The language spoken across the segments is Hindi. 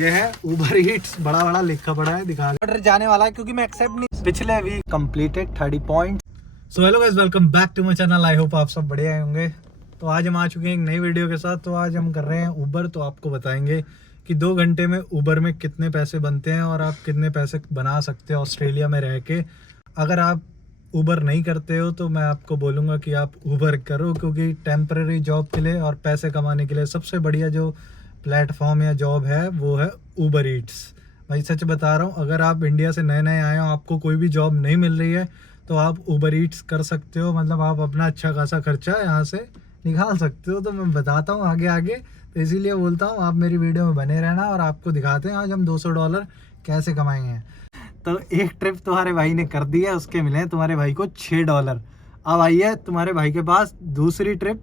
ये है उबर ईट्स, बड़ा बड़ा लिखा पड़ा है, दिखा ऑर्डर जाने वाला है क्योंकि मैं एक्सेप्ट नहीं। पिछले week completed 30 point. So hello guys, welcome back to my channel. I hope आप सब बढ़िया होंगे। तो आज हम आ चुके हैं एक नई वीडियो के साथ। तो आज हम कर रहे हैं उबर। तो आपको बताएंगे कि 2 घंटे में उबर में कितने पैसे बनते हैं और आप कितने पैसे बना सकते हैं ऑस्ट्रेलिया में रह के। अगर आप उबर नहीं करते हो तो मैं आपको बोलूँगा कि आप उबर करो, क्योंकि टेम्परेरी जॉब के लिए और पैसे कमाने के लिए सबसे बढ़िया जो प्लेटफॉर्म या जॉब है वो है उबर ईट्स। भाई सच बता रहा हूँ, अगर आप इंडिया से नए नए आए हो, आपको कोई भी जॉब नहीं मिल रही है तो आप उबर ईट्स कर सकते हो। मतलब आप अपना अच्छा खासा खर्चा यहाँ से निकाल सकते हो। तो मैं बताता हूँ आगे आगे, तो इसीलिए बोलता हूँ आप मेरी वीडियो में बने रहना और आपको दिखाते हैं आज हम $200 कैसे कमाएंगे। तो एक ट्रिप तुम्हारे भाई ने कर दी है, उसके मिले तुम्हारे भाई को $6। अब आई है तुम्हारे भाई के पास दूसरी ट्रिप,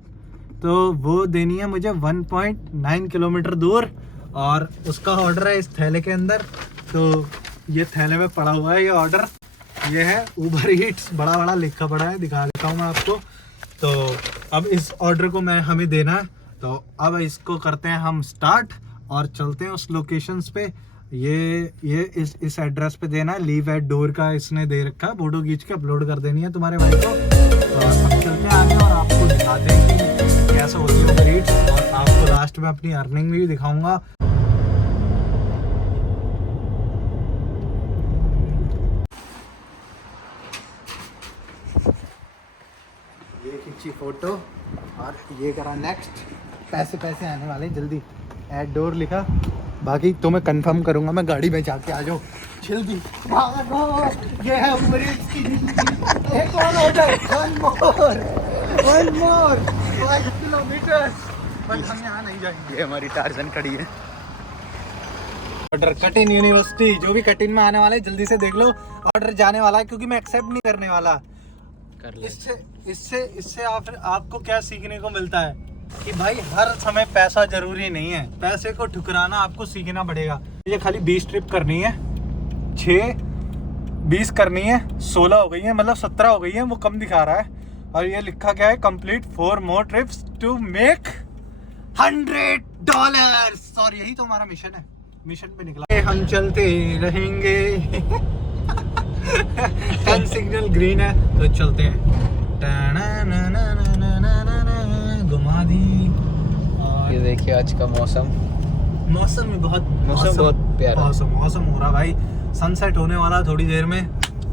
तो वो देनी है मुझे 1.9 किलोमीटर दूर और उसका ऑर्डर है इस थैले के अंदर। तो ये थैले में पड़ा हुआ है ये ऑर्डर। ये है उबर ईट्स, बड़ा बड़ा लिखा पड़ा है, दिखा देता हूँ मैं आपको। तो अब इस ऑर्डर को हमें देना है। तो अब इसको करते हैं हम स्टार्ट और चलते हैं उस लोकेशंस पे। ये इस एड्रेस पे देना है। लीव एट डोर का इसने दे रखा है, फोटो खींच के अपलोड कर देनी है तुम्हारे भाई को। तो अब चलते हैं आगे और आपको दिखाते हैं कि कैसे होती है उबर ईट्स, और आपको लास्ट में अपनी अर्निंग भी दिखाऊंगा। ये खींची फोटो और ये करा नेक्स्ट। पैसे आने वाले जल्दी। एट डोर लिखा, बाकी तो मैं कंफर्म करूंगा मैं गाड़ी में जाके। आ जाओ जल्दी। ये है उबर ईट्स की एक और order. One more 5 kilometre. But हम यहाँ नहीं जाएंगे, हमारी टार्जन खड़ी है। ऑर्डर कटिन यूनिवर्सिटी, जो भी कटिन में आने वाला है जल्दी से देख लो। ऑर्डर जाने वाला है क्योंकि मैं एक्सेप्ट नहीं करने वाला। कर ले। इससे आपको क्या सीखने को मिलता है कि भाई हर समय पैसा जरूरी नहीं है, पैसे को ठुकराना आपको सीखना पड़ेगा। ये खाली 20 ट्रिप करनी है, 20 करनी है, 16 हो गई है, मतलब 17 हो गई है, वो कम दिखा रहा है। और ये लिखा गया है complete 4 more trips to make $100। और यही तो हमारा मिशन है। मिशन पे निकला हम चलते रहेंगे। टर्न सिग्नल ग्रीन है तो चलते हैं। घुमा दी। और ये देखिए आज का मौसम में बहुत प्यारा मौसम हो रहा भाई। सनसेट होने वाला थोड़ी देर में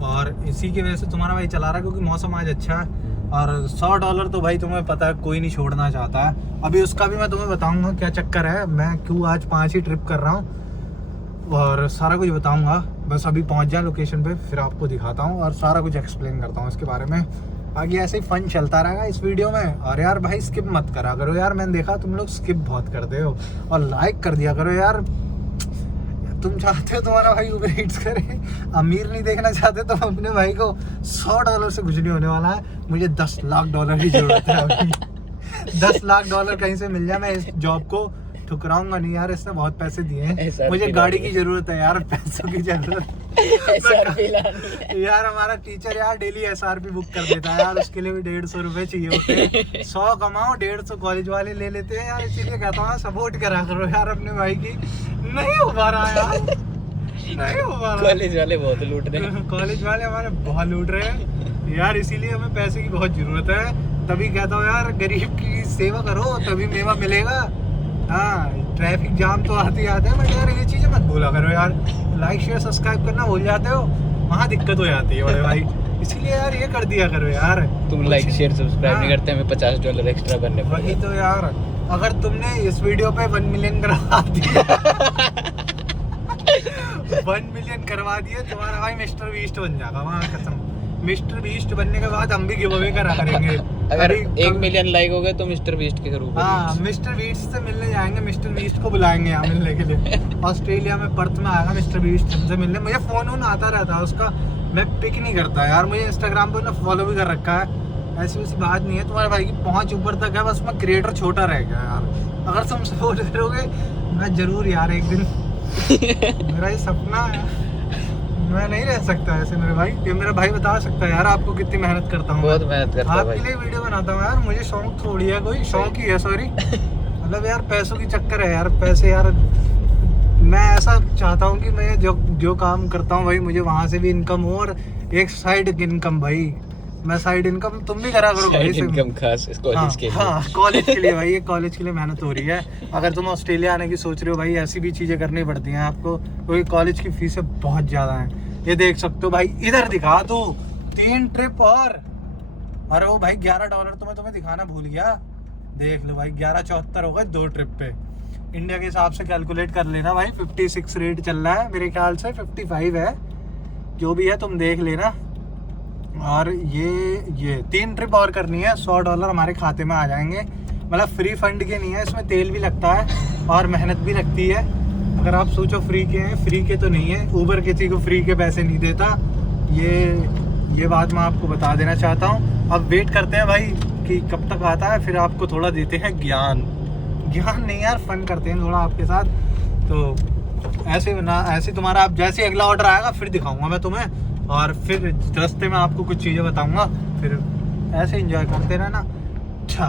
और इसी की वजह से तुम्हारा भाई चला रहा है क्योंकि मौसम आज अच्छा है। और $100 तो भाई तुम्हें पता है कोई नहीं छोड़ना चाहता है। अभी उसका भी मैं तुम्हें बताऊंगा क्या चक्कर है, मैं क्यों आज 5 ही ट्रिप कर रहा हूँ और सारा कुछ बताऊंगा। बस अभी पहुंच जाए लोकेशन पे, फिर आपको दिखाता हूँ और सारा कुछ एक्सप्लेन करता हूँ इसके बारे में। आगे ऐसे ही फन चलता रहेगा इस वीडियो में। और यार भाई स्किप मत करा करो यार, मैंने देखा तुम लोग स्किप बहुत करते हो। और लाइक कर दिया करो यार, तुम चाहते हो तुम्हारा भाई उबर ईट्स करे। अमीर नहीं देखना चाहते तो अपने भाई को $100 से कुछ नहीं होने वाला है। मुझे $10 लाख की जरूरत है अभी। $10 लाख कहीं से मिल जाए, मैं इस जॉब को ठुकराऊंगा नहीं यार। इसने बहुत पैसे दिए हैं, मुझे गाड़ी की जरूरत है यार, पैसों की जरूरत। यार हमारा टीचर यार डेली SRP बुक कर देता है यार, उसके लिए भी $150 चाहिए होते हैं। 100 कमाओ 150 कॉलेज वाले ले लेते हैं यार। इसीलिए कहता हूँ सपोर्ट करा करो यार अपने भाई की। नहीं हो पा रहा यार, नहीं हो पा रहा। कॉलेज वाले बहुत लूट रहे हैं। कॉलेज वाले हमारे बहुत लूट रहे हैं यार, इसीलिए हमें पैसे की बहुत जरूरत है। तभी कहता हूँ यार गरीब की सेवा करो तभी मेवा मिलेगा। हाँ, ट्रैफिक जाम तो आते आते हैं, बट यार ये चीज़ें मत भूला करो यार। लाइक शेयर सब्सक्राइब करना भूल जाते हो, वहाँ दिक्कत हो जाती है बड़े भाई। इसीलिए यार ये कर दिया करो यार। तुम लाइक शेयर सब्सक्राइब नहीं करते, हमें $50 एक्स्ट्रा भरने पड़ेंगे। वही तो यार, अगर तुमने इस वीडियो पे 1 मिलियन करवा दिया 1 मिलियन करवा दिए, तुम्हारा भाई मिस्टर बीस्ट बन जाएगा वहाँ, कसम। मिस्टर बीस्ट बनने के बाद हम भी गिव अवे करा करेंगे। अगर 1 मिलियन लाइक हो गए तो मिस्टर बीस्ट के करूँ। हाँ, मिस्टर बीस्ट से मिलने जाएंगे, मिस्टर बीस्ट को बुलाएंगे यहाँ मिलने के लिए। ऑस्ट्रेलिया में पर्थ में आएगा मिस्टर बीस्ट हमसे मिलने। मुझे फोन आता रहता है उसका, मैं पिक नहीं करता यार। मुझे इंस्टाग्राम पे ना फॉलो भी कर रखा है, ऐसी वैसी बात नहीं है। तुम्हारे भाई की पहुँच ऊपर तक है, बस मैं क्रिएटर छोटा रह गया यार। अगर तुम सपोर्ट करोगे मैं जरूर यार एक दिन मेरा ये सपना है, मैं नहीं रह सकता ऐसे। मेरे भाई, ये मेरा भाई बता सकता है यार आपको कितनी मेहनत करता हूँ। बहुत मेहनत करता हूँ आपके लिए वीडियो बनाता हूँ यार, मुझे शौक थोड़ी है, कोई शौक ही है, सॉरी। मतलब यार पैसों की चक्कर है यार, पैसे यार। मैं ऐसा चाहता हूँ कि मैं जो जो काम करता हूँ भाई मुझे वहाँ से भी इनकम हो, और एक साइड इनकम भाई, मैं साइड इनकम तुम भी करा करो भाई। साइड इनकम खास कॉलेज के लिए। हाँ कॉलेज के लिए भाई, ये कॉलेज के लिए मेहनत हो रही है। अगर तुम ऑस्ट्रेलिया आने की सोच रहे हो भाई, ऐसी भी चीज़ें करनी पड़ती हैं आपको, क्योंकि कॉलेज की फीसें बहुत ज़्यादा हैं। ये देख सकते हो भाई, इधर दिखा दो 3 ट्रिप और, अरे वो भाई $11 तो मैं तुम्हें दिखाना भूल गया। देख लो भाई 11.74 हो गए 2 ट्रिप पे। इंडिया के हिसाब से कैलकुलेट कर लेना भाई, 56 रेट चल रहा है मेरे ख्याल से, 55 है, जो भी है तुम देख लेना। और ये 3 ट्रिप और करनी है, $100 हमारे खाते में आ जाएंगे। मतलब फ्री फंड के नहीं है, इसमें तेल भी लगता है और मेहनत भी लगती है। अगर आप सोचो फ्री के हैं, फ्री के तो नहीं है, ऊबर किसी को फ्री के पैसे नहीं देता। ये बात मैं आपको बता देना चाहता हूँ। अब वेट करते हैं भाई कि कब तक आता है, फिर आपको थोड़ा देते हैं ज्ञान नहीं यार, फन करते हैं थोड़ा आपके साथ। तो ऐसे तुम्हारा, अब जैसे अगला ऑर्डर आएगा फिर दिखाऊंगा मैं तुम्हें, और फिर रास्ते में आपको कुछ चीज़ें बताऊंगा, फिर ऐसे एंजॉय करते रहना। अच्छा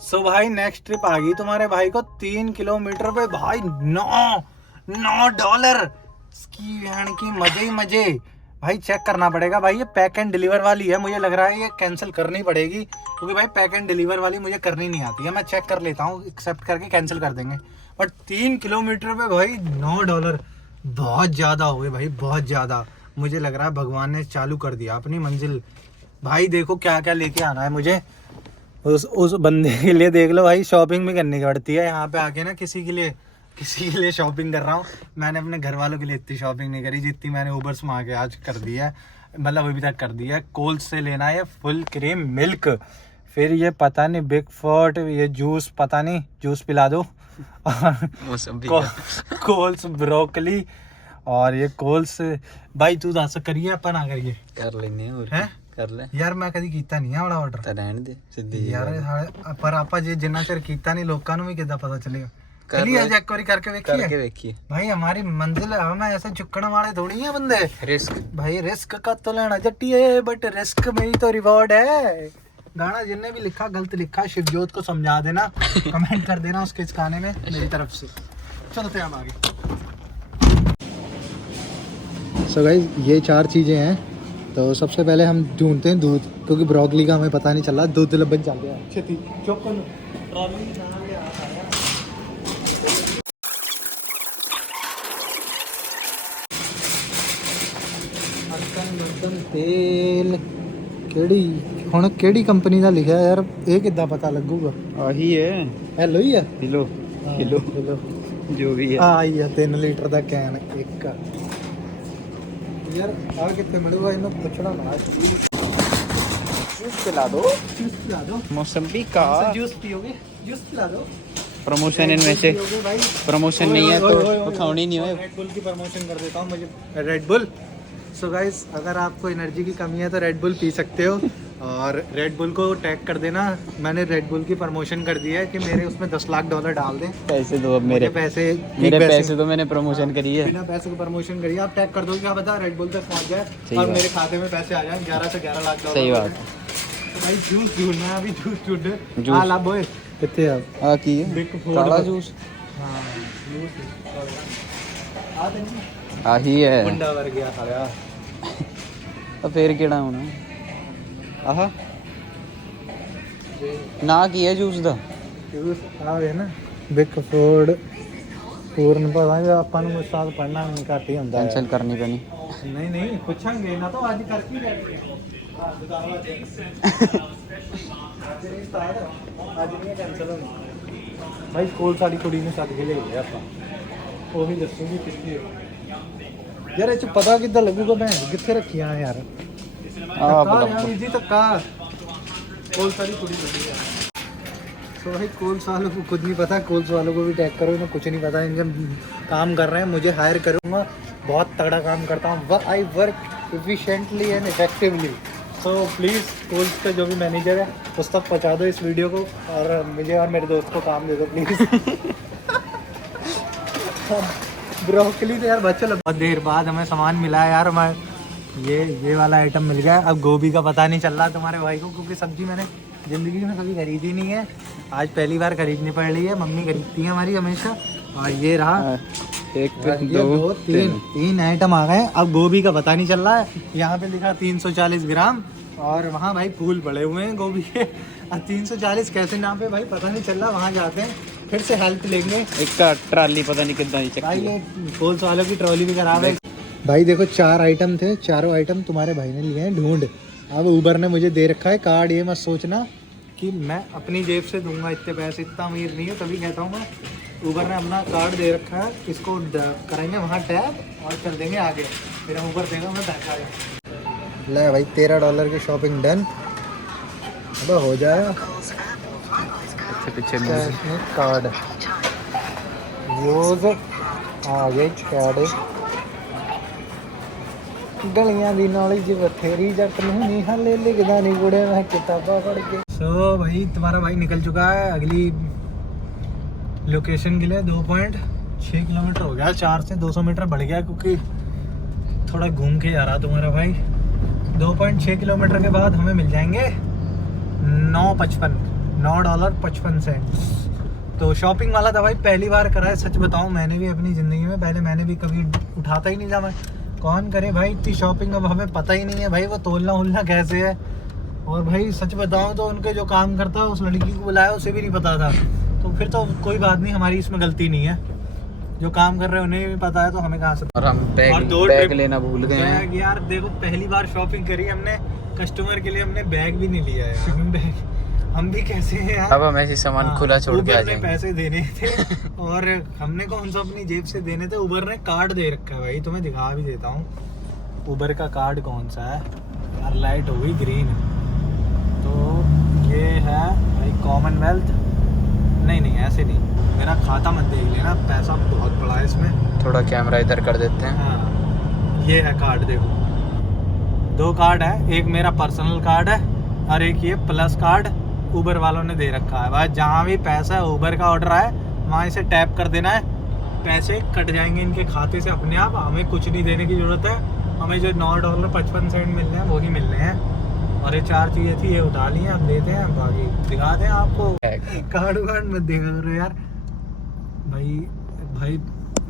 सो भाई नेक्स्ट ट्रिप आ गई तुम्हारे भाई को 3 किलोमीटर पे भाई, $9 इसकी बहन की मजे ही मजे भाई। चेक करना पड़ेगा भाई, ये पैक एंड डिलीवर वाली है, मुझे लग रहा है ये कैंसिल करनी पड़ेगी, क्योंकि भाई पैक एंड डिलीवर वाली मुझे करनी नहीं आती है। मैं चेक कर लेता हूँ, एक्सेप्ट करके कैंसिल कर देंगे। बट 3 किलोमीटर पे भाई $9 बहुत ज़्यादा हो गए भाई, बहुत ज़्यादा। मुझे लग रहा है भगवान ने चालू कर दिया अपनी मंजिल। भाई देखो क्या क्या लेके आना है मुझे, उस बंदे के लिए देख लो भाई, शॉपिंग भी करनी पड़ती है यहाँ पे आके ना। किसी के लिए शॉपिंग कर रहा हूँ। मैंने अपने घर वालों के लिए इतनी शॉपिंग नहीं करी जितनी मैंने ऊबर्स में आके आज कर दी है, मतलब अभी तक कर दी है। कोल्स से लेना है फुल क्रीम मिल्क, फिर ये पता नहीं बिग फॉट, ये जूस पता नहीं, जूस पिला दो। कोल्स ब्रोकली, और ये कोल्स भाई तू दस करिए अपन ना करिए, कर लेने और हैं कर ले यार। मैं कभी कीता नहीं है बड़ा ऑर्डर ਤਾਂ ਰਹਿਣ ਦੇ ਸਿੱਧੀ यार, पर ਆਪਾਂ ਜੇ ਜਿੰਨਾ ਚਿਰ ਕੀਤਾ नहीं लोगों ਨੂੰ भी किदा पता चलेगा। कर चलिए ले। आज एक बारी करके करके देखिए देखिए भाई, हमारी मंजिल है, हम ऐसे चुक्कण वाले थोड़ी हैं बंदे। रिस्क भाई रिस्क का तो लेना जट्टी है, बट रिस्क में ही तो रिवॉर्ड है। गाना जिनने भी लिखा गलत लिखा, शिवजोत को समझा देना, कमेंट कर देना उसके इस गाने में मेरी तरफ से। चलते हैं हम आगे। सो गाइस ये 4 चीज़ें हैं, तो सबसे पहले हम ढूंढते हैं दूध, क्योंकि ब्रोकली का हमें पता नहीं चल रहा। दूध लबन चल गया छेती चौपन ट्रॉली कहाँ ले आता है। तेल ਕਿਹੜੀ ਕੰਪਨੀ ਦਾ ਲਿਖਿਆ ਯਾਰ, ਇਹ ਕਿੱਦਾਂ ਪਤਾ ਲੱਗੂਗਾ? ਆਹੀ ਹੈ ਹੈਲੋ ਹੀ ਆ, ਕਿਲੋ ਜੋ ਵੀ ਹੈ। ਆਈ ਆ 3 ਲੀਟਰ ਦਾ ਕੈਨ ਇੱਕ ਯਾਰ। ਆ ਕਿੱਥੇ ਮਿਲੂਗਾ, ਇਹਨੂੰ ਪੁੱਛਣਾ ਨਾ। जूस पिला दो मौसम्बी का जूस पियोगे, जूस पिला दो। प्रमोशन इनमें से भाई प्रमोशन नहीं है तो उठानी नहीं है। रेड बुल की प्रमोशन कर देता हूँ मुझे, रेड बुल। सो गाइस अगर आपको एनर्जी की कमी है तो रेड बुल पी सकते हो, और रेड बुल को टैग कर देना। मैंने रेड बुल की प्रमोशन कर दी है कि मेरे उसमें $10 लाख डाल दें। पैसे दो अब मेरे पैसे तो मैंने प्रमोशन करी है। बिना पैसे को प्रमोशन करिए, आप टैग कर दो, क्या पता रेड बुल तक पहुंच जाए और मेरे खाते में पैसे आ जाए 11 से 11 लाख। सही बात। तो भाई जूस ढूंढना है अभी, जूस ढूंढे। हाँ ला बोए कितने आप आ की काला जूस हाँ जूस आ तो नहीं आही है मुंडा वर गया खाया तो फिर केड़ा होना आहा ना की है जूस दा ਜੂਸ ਆਵੇ ਨਾ ਬਿਗ ਫੋਰਡ ਪੂਰਨ ਪਤਾ ਨਹੀਂ ਆਪਾਂ ਨੂੰ ਉਸਤਾਦ ਪੜਨਾ ਨਹੀਂ ਘੱਟ ਹੀ ਹੁੰਦਾ कैंसिल करनी पैनी। ਨਹੀਂ ਨਹੀਂ ਪੁੱਛਾਂਗੇ ਨਾ ਤਾਂ ਅੱਜ ਕਰਕੇ ਹੀ ਰਹਿ ਗਏ ਹਾਂ ਦੁਕਾਨ ਵਾਲੇ ਅੱਜ ਨਹੀਂ ਉਸਤਾਦ ਅੱਜ ਨਹੀਂ ਕੈਂਸਲ ਹੋਣੀ ਭਾਈ ਕੋਲ ਸਾਡੀ ਕੁੜੀ ਨੂੰ ਸੱਦ ਕੇ ਲੈ ਗਏ ਆਪਾਂ, ਉਹੀ ਦੱਸੂਗੀ ਕਿੱਥੇ ਯਾਰ। ਇਹ ਚ ਪਤਾ ਕਿੱਦਾਂ ਲੱਗੂਗਾ ਭੈਣ ਕਿੱਥੇ ਰੱਖੀਆਂ ਯਾਰ। ਯਾਰ ਜੀ ਧੱਕਾ ਕੋਲ सारी कुड़ी बैठी है। तो भाई कोल्स वालों को खुद नहीं पता, कोल्स वालों को भी टैग करो, इन्हें कुछ नहीं पता, इनके काम कर रहे हैं, मुझे हायर करूँगा, बहुत तगड़ा काम करता हूँ, I work efficiently and effectively. So please calls का जो भी मैनेजर है उस तक पहुँचा दो इस वीडियो को, और मुझे और मेरे दोस्त को काम दे दो प्लीज़। ब्रोकली तो यार बच्चों बहुत देर बाद हमें सामान मिला है यार, हमें ये वाला आइटम मिल गया। अब गोभी का पता नहीं चल रहा तुम्हारे भाई को, क्योंकि सब्जी मैंने ज़िंदगी में कभी खरीदी नहीं है, आज पहली बार खरीदनी पड़ रही है। मम्मी खरीदती है हमारी हमेशा, हाँ ये रहा। एक पे ये दो तीन आइटम आ गए। अब गोभी का पता नहीं चल रहा है। यहाँ पे लिखा 340 ग्राम और वहाँ भाई फूल पड़े हुए हैं गोभी के। अब 340 कैसे नाम पे भाई पता नहीं चल रहा। वहाँ जाते हैं फिर से हेल्प लेंगे। एक का ट्राली पता नहीं कितना ही भाई ये पुलिस वालों की ट्रॉली भी खराब है। भाई देखो 4 आइटम थे, चारों आइटम तुम्हारे भाई ने लिए हैं ढूंढ। अब ऊबर ने मुझे दे रखा है कार्ड। ये मत सोचना कि मैं अपनी जेब से दूंगा इतने पैसे, इतना अमीर नहीं है तभी कहता हूँ मैं। ऊबर ने अपना कार्ड दे रखा है, इसको करेंगे वहाँ टैप और कर देंगे आगे, फिर ऊबर देगा मैं पैसा। ले भाई $13 की शॉपिंग डन। अब हो जाएगा। पीछे कार्ड यूज आगे कार्ड गलियां दी नॉलेज बथेरी जट नहीं हाले लिखदा नहीं गुड़े मैं किताबा पढ़ के। सो भाई तुम्हारा भाई निकल चुका है अगली लोकेशन के लिए। 2.6 किलोमीटर हो गया, 4 से 200 मीटर बढ़ गया क्योंकि थोड़ा घूम के जा रहा तुम्हारा भाई। 2.6 किलोमीटर के बाद हमें मिल जाएंगे $9.55। तो शॉपिंग वाला था भाई पहली बार करा है। सच बताऊं मैंने भी अपनी ज़िंदगी में पहले मैंने भी कभी उठाता ही नहीं था। मैं कौन करे भाई इतनी शॉपिंग, अब हमें पता ही नहीं है भाई वो तोलना उलना कैसे है। और भाई सच बताऊं तो उनके जो काम करता है उस लड़की को बुलाया उसे भी नहीं पता था। तो फिर तो कोई बात नहीं, हमारी इसमें गलती नहीं है। जो काम कर रहे हैं उन्हें भी पता है तो हमें कहाँ से। और हम बैग लेना भूल गए हैं। बैग यार देखो पहली बार शॉपिंग करी हमने, कस्टमर के लिए हमने बैग भी नहीं लिया है। हम भी कैसे हैं यार। अब हम ऐसे सामान खुला छोड़ के आ जाएंगे। पैसे देने थे और हमने कौन सा अपनी जेब से देने थे। उबर ने कार्ड दे रखा है भाई, तुम्हें दिखा भी देता हूँ उबर का कार्ड कौन सा है। यार लाइट हो गई ग्रीन। तो ये है भाई कॉमनवेल्थ। नहीं ऐसे नहीं, मेरा खाता मत देख लेना, पैसा बहुत बड़ा है इसमें। थोड़ा कैमरा इधर कर देते हैं। हाँ ये है कार्ड, देखो 2 कार्ड है। एक मेरा पर्सनल कार्ड है और एक ये प्लस कार्ड उबर वालों ने दे रखा है। भाई जहाँ भी पैसा उबर का ऑर्डर आए वहाँ इसे टैप कर देना है, पैसे कट जाएंगे इनके खाते से अपने आप। हमें कुछ नहीं देने की ज़रूरत है। हमें जो $9.55 मिलने हैं वही मिलने हैं। और ये 4 चीज़ें थी, ये उठा ली हैं, अब देते हैं बाकी दिखाते हैं आपको। कार्ड मत देखा करो यार भाई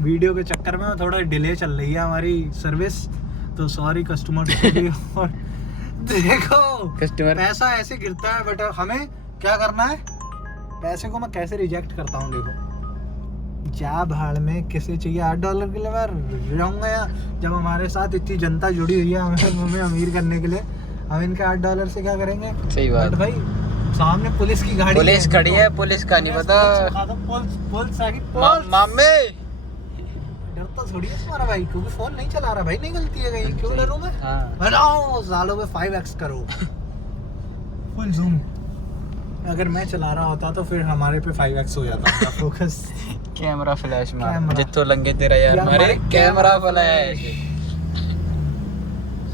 वीडियो के चक्कर में थोड़ा डिले चल रही है हमारी सर्विस, तो सॉरी कस्टमर के लिए। और देखो कस्टमर पैसा ऐसे गिरता है बट हमें क्या करना है, पैसे को मैं कैसे रिजेक्ट करता हूँ। देखो जा भाड़ में किसे चाहिए $8 के लिए मैं रहूँगा या जब हमारे साथ इतनी जनता जुड़ी हुई है हमें अमीर करने के लिए, हम इनके $8 से क्या करेंगे। सही बात भाई सामने पुलिस की गाड़ी, पुलिस खड़ी है, पुलिस का नहीं पता। पुलिस आ गई। मामे डरता थोड़ी है तुम्हारा भाई, क्योंकि फोन नहीं चला रहा भाई, नहीं गलती है कहीं, क्यों डरूं मैं। बनाओ सालों में 5x करो फुल जूम। अगर मैं चला रहा होता तो फिर हमारे पे 5x हो जाता था फोकस। कैमरा फ्लैश मार जितो लंगे तेरा यार हमारे कैमरा फ्लैश।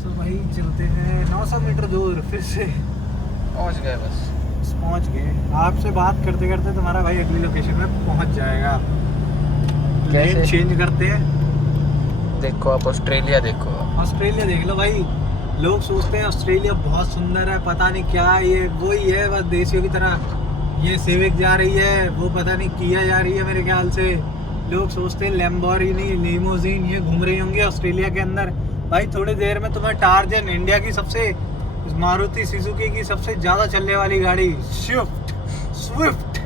सो भाई चलते हैं 900 मीटर दूर, फिर से पहुंच गए। बस पहुंच गए। आपसे बात करते करते तुम्हारा भाई अगली लोकेशन में पहुंच जाएगा। लेन चेंज करते हैं। देखो आप ऑस्ट्रेलिया देखो, ऑस्ट्रेलिया देख लो भाई। लोग सोचते हैं ऑस्ट्रेलिया बहुत सुंदर है, पता नहीं क्या है, ये वही है बस देशियों की तरह। ये सिविक जा रही है, वो पता नहीं किया जा रही है मेरे ख्याल से। लोग सोचते हैं लैम्बोर्गिनी लिमोजिन ये घूम रही होंगी ऑस्ट्रेलिया के अंदर। भाई थोड़ी देर में तुम्हें टार्जन, इंडिया की सबसे, मारुति सुजुकी की सबसे ज्यादा चलने वाली गाड़ी Swift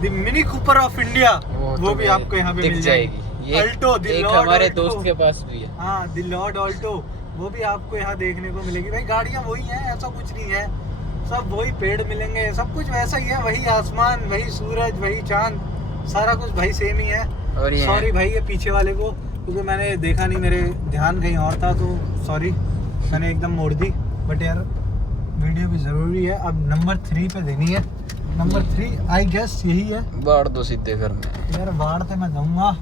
the mini Cooper of India, वो भी आपको यहाँ पे मिल जाएगी। अल्टो एक हमारे दोस्त के पास भी है। हाँ द लॉर्ड ऑल्टो, वो भी आपको यहाँ देखने को मिलेगी। भाई गाड़ियाँ वही हैं, ऐसा कुछ नहीं है, सब वही पेड़ मिलेंगे, सब कुछ वैसा ही है। वही आसमान, वही सूरज, वही चांद, सारा कुछ भाई सेम ही है। और सॉरी भाई ये पीछे वाले को, क्योंकि मैंने देखा नहीं, मेरे ध्यान कहीं और था, तो सॉरी मैंने एकदम मोड़ दी। बट यार वीडियो भी ज़रूरी है। अब नंबर 3 पे देनी है। नंबर 3 आई गेस यही है। बाढ़ दो सीधे घर में यार बाढ़ तो मैं दूंगा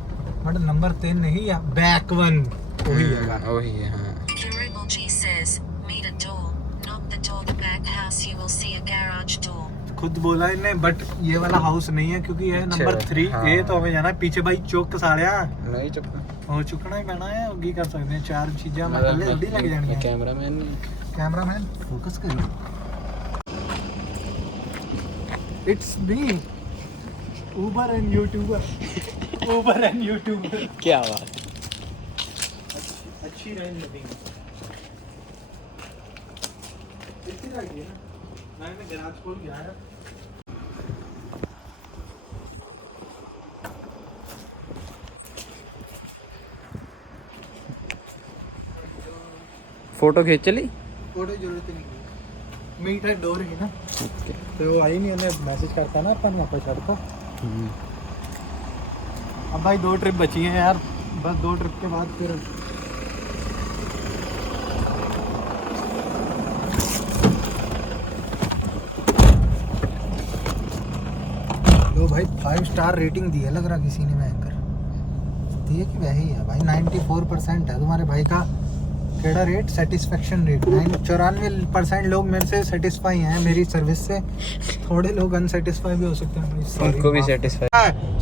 बट नंबर 3 नहीं है, बैक वन वही है। वही है हाँ। खुद बोला इन्हें, बट ये वाला हाउस नहीं है क्योंकि ये नंबर 3 हाँ। ये तो हमें जाना है पीछे भाई चौक का साड़िया नहीं चुपना और चुकना ही पैना है, उगी कर सकते हैं 4 चीजें मैं पहले जल्दी लग जानी है। कैमरामैन फोकस करिए। It's me Uber and YouTuber. Uber and YouTuber. क्या बात। अच्छी रेंज लगेगी। इतनी राइट है ना, मैंने गैराज खोल गया है। फोटो खींच चली। फोटो की जरूरत नहीं है, मीटर डोर है ना। तो वो आई नहीं, हमें मैसेज करता ना अपन वापस करता। अब भाई 2 ट्रिप बची हैं यार, बस 2 ट्रिप के बाद फिर लो भाई 5 स्टार रेटिंग दी है लग रहा किसी ने, मैं कर दी है कि वही है भाई। 94% है तुम्हारे भाई का केड़ा रेट, सेटिस्फेक्शन रेट। 94% लोग मेरे से सेटिस्फाई हैं मेरी सर्विस से, थोड़े लोग अनसेटिस्फाई भी हो सकते हैं भाई। उनको भी सेटिस्फाई।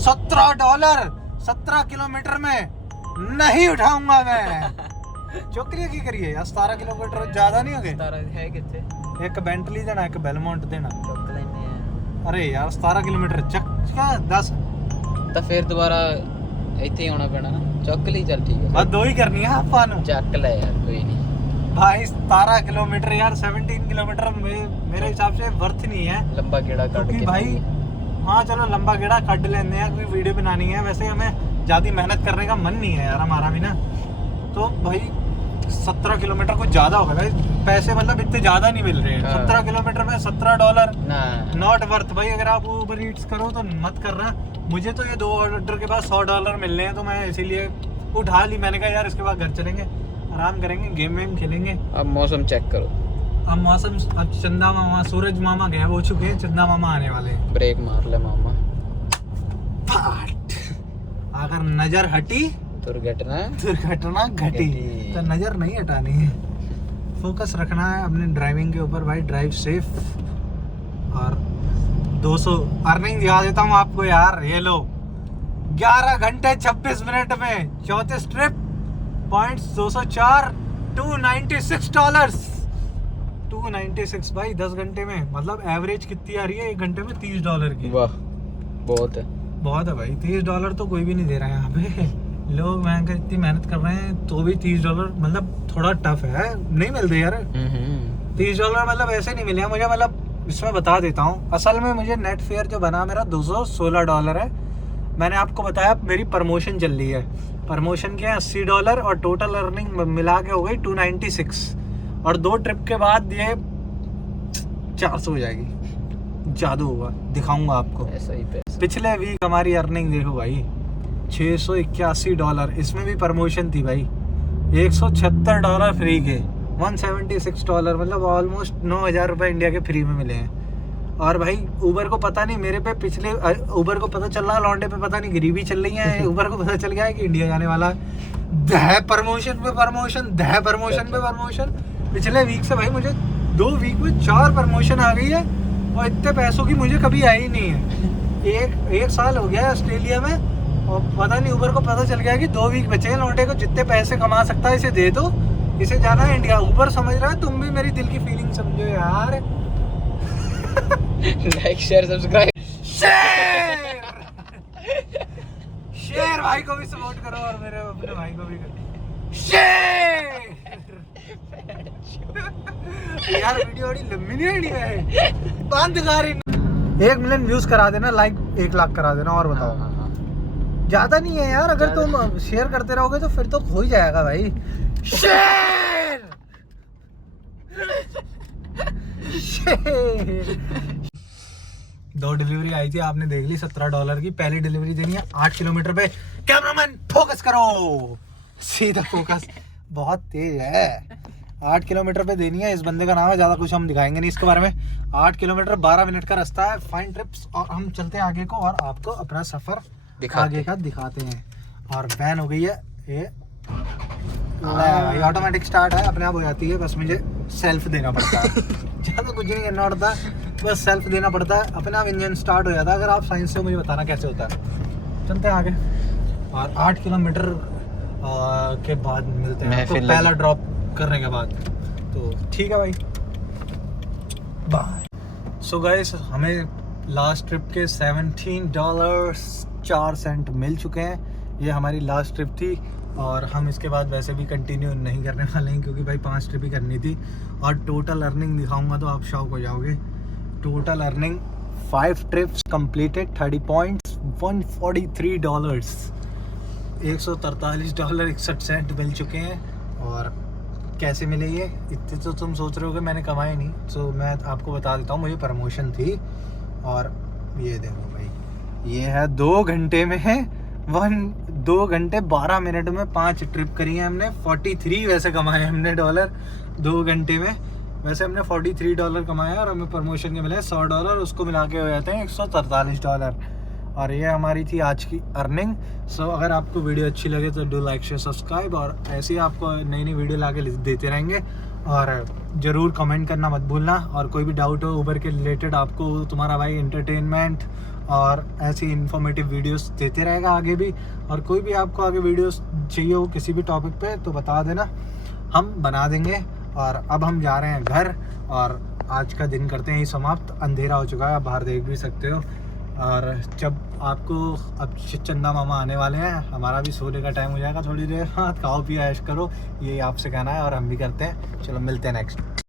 $17 17 किलोमीटर में नहीं उठाऊंगा मैं। चौकरी की करिए यार, 17 किलोमीटर ज्यादा नहीं हो गए? है कितने? एक बेंटली देना, एक बेलमोंट देना। अरे यार 17 किलोमीटर चक 10 तो फिर दोबारा ਇੱਥੇ ਆਉਣਾ ਪੈਣਾ ਨਾ। ਚੱਕ ਲਈ, ਚੱਲ ਠੀਕ ਹੈ। बस 2 ही करनी है ਆਪਾਂ ਨੂੰ। ਚੱਕ ਲੈ यार, कोई नहीं भाई 17 किलोमीटर यार, 17 किलोमीटर मेरे हिसाब से वर्थ नहीं है। लंबा गेड़ा काट क्योंकि के भाई हाँ चलो लंबा गेड़ा कट लेते हैं, कोई वीडियो बनानी है, वैसे हमें ज़्यादा मेहनत करने का मन नहीं है यार हमारा भी ना। तो भाई 17 किलोमीटर कुछ ज़्यादा होगा भाई, पैसे मतलब इतने ज़्यादा नहीं मिल रहे हैं। 17 किलोमीटर में $17 ना, नॉट वर्थ भाई। अगर आप ऊबर ईट्स करो तो मत करना। मुझे तो ये 2 ऑर्डर के बाद $100 मिलने हैं, तो मैं इसीलिए उठा ली। मैंने कहा यार इसके बाद घर चलेंगे, आराम करेंगे, गेम वेम खेलेंगे। अब मौसम चेक करो। अब मौसम, अब चंदा मामा, सूरज मामा गए हो चुके हैं, चंदा मामा आने वाले हैं। ब्रेक मार ले मामा। अगर नजर हटी दुर्घटना घटी। तो नजर नहीं हटानी है, फोकस रखना है अपने ड्राइविंग के ऊपर भाई। Drive safe. और 200 अर्निंग दिखा देता हूँ आपको यार, ये लो 11 घंटे 26 मिनट में 34 ट्रिप, पॉइंट्स 204, $296। 296 भाई 10 घंटे में, मतलब एवरेज कितनी आ रही है 1 घंटे में? $30 की। वाह, बहुत है भाई। $30 तो कोई भी नहीं दे रहा है यहाँ पे। लोग वहाँ कर इतनी मेहनत कर रहे हैं तो भी $30 मतलब थोड़ा टफ है, नहीं मिलते यार। $30 मतलब ऐसे नहीं मिले मुझे। मतलब इसमें बता देता हूँ, असल में मुझे नेट फेयर जो बना मेरा $216 है। मैंने आपको बताया मेरी प्रमोशन चल रही है, प्रमोशन के $80 और टोटल अर्निंग मिला के हो गई 296। और 2 ट्रिप के बाद ये 400 हो जाएगी। जादू होगा, दिखाऊंगा आपको। ऐसा ही पैसा। पिछले वीक हमारी अर्निंग देखो भाई, $681। इसमें भी प्रमोशन थी भाई। $176 फ्री के, $176 मतलब ऑलमोस्ट 9,000 रुपये इंडिया के फ्री में मिले हैं। और भाई ऊबर को पता नहीं मेरे पे, पिछले ऊबर को पता चल रहा लौंडे पे पता नहीं गरीबी चल रही है। ऊबर को पता चल गया है कि इंडिया जाने वाला है। दह प्रमोशन पे प्रमोशन। पिछले वीक से भाई मुझे 2 वीक में 4 प्रमोशन आ गई है, और इतने पैसों की मुझे कभी आई नहीं है। एक साल हो गया है ऑस्ट्रेलिया में, और पता नहीं ऊबर को पता चल गया कि 2 वीक बचे हैं, लौंडे को जितने पैसे कमा सकता है इसे दे दो, इसे जाना है इंडिया। ऊबर समझ रहा है, तुम भी मेरी दिल की फीलिंग समझो यार। Like share subscribe. शेयर भाई को भी सपोर्ट करो, और मेरे अपने भाई को भी करो शेयर। यार वीडियो बड़ी लंबी नहीं है, बांध दिखा रही। 1 मिलियन व्यूज करा देना, लाइक 1 लाख करा देना। और बताओ, ज्यादा नहीं है यार। अगर तुम शेयर करते रहोगे तो फिर तो हो ही जाएगा भाई। शेयर 2 डिलीवरी आई थी, आपने देख ली $17 की। पहली डिलीवरी देनी है 8 किलोमीटर पे। कैमरामैन फोकस करो, सीधा फोकस, बहुत तेज है। 8 किलोमीटर पे देनी है। इस बंदे का नाम है, ज्यादा कुछ हम दिखाएंगे नहीं इसके बारे में। 8 किलोमीटर 12 मिनट का रास्ता है, फाइन ट्रिप्स। और हम चलते हैं आगे को, और आपको अपना सफर आगे का दिखाते हैं। और बैन हो गई है ये ऑटोमेटिक स्टार्ट है, अपने आप हो जाती है। बस मुझे सेल्फ देना पड़ता है। ज़्यादा कुछ नहीं करना पड़ता, बस सेल्फ देना पड़ता है, अपने आप इंजन स्टार्ट हो जाता है। अगर आप साइंस से मुझे बताना कैसे होता है। चलते हैं आगे। और 8 किलोमीटर के बाद मिलते हैं आपको, पहला ड्रॉप करने के बाद। तो ठीक है भाई, बाय। सो गाइस, हमें लास्ट ट्रिप के $17 4 सेंट मिल चुके हैं। ये हमारी लास्ट ट्रिप थी और हम इसके बाद वैसे भी कंटिन्यू नहीं करने वाले हैं क्योंकि भाई 5 ट्रिप ही करनी थी। और टोटल अर्निंग दिखाऊंगा तो आप शॉक हो जाओगे। Total earning 5 trips completed, 30 points, $143, $143.61 मिल चुके हैं। और कैसे मिले ये इतने तो तुम सोच रहे हो कि मैंने कमाए नहीं, तो मैं आपको बता देता हूँ। मुझे प्रमोशन थी और ये देखो भाई, ये है 2 घंटे में है 2 घंटे 12 मिनट में 5 ट्रिप करी है हमने। 43 वैसे कमाए हमने डॉलर 2 घंटे में। वैसे हमने $43 कमाया और हमें प्रमोशन के मिले $100, उसको मिला के हो जाते हैं $143। और ये हमारी थी आज की अर्निंग। सो अगर आपको वीडियो अच्छी लगे तो डू लाइक शेयर सब्सक्राइब, और ऐसे ही आपको नई नई वीडियो लाके देते रहेंगे। और ज़रूर कमेंट करना मत भूलना। और कोई भी डाउट हो ऊबर के रिलेटेड, आपको तुम्हारा भाई एंटरटेनमेंट और ऐसी इन्फॉर्मेटिव वीडियोस देते रहेगा आगे भी। और कोई भी आपको आगे वीडियोस चाहिए हो किसी भी टॉपिक पे तो बता देना, हम बना देंगे। और अब हम जा रहे हैं घर और आज का दिन करते हैं ही समाप्त। अंधेरा हो चुका है, आप बाहर देख भी सकते हो। और जब आपको अब चंदा मामा आने वाले हैं, हमारा भी सोने का टाइम हो जाएगा थोड़ी देर बाद। खाओ पियो ऐश करो, ये आपसे कहना है और हम भी करते हैं। चलो मिलते हैं नेक्स्ट।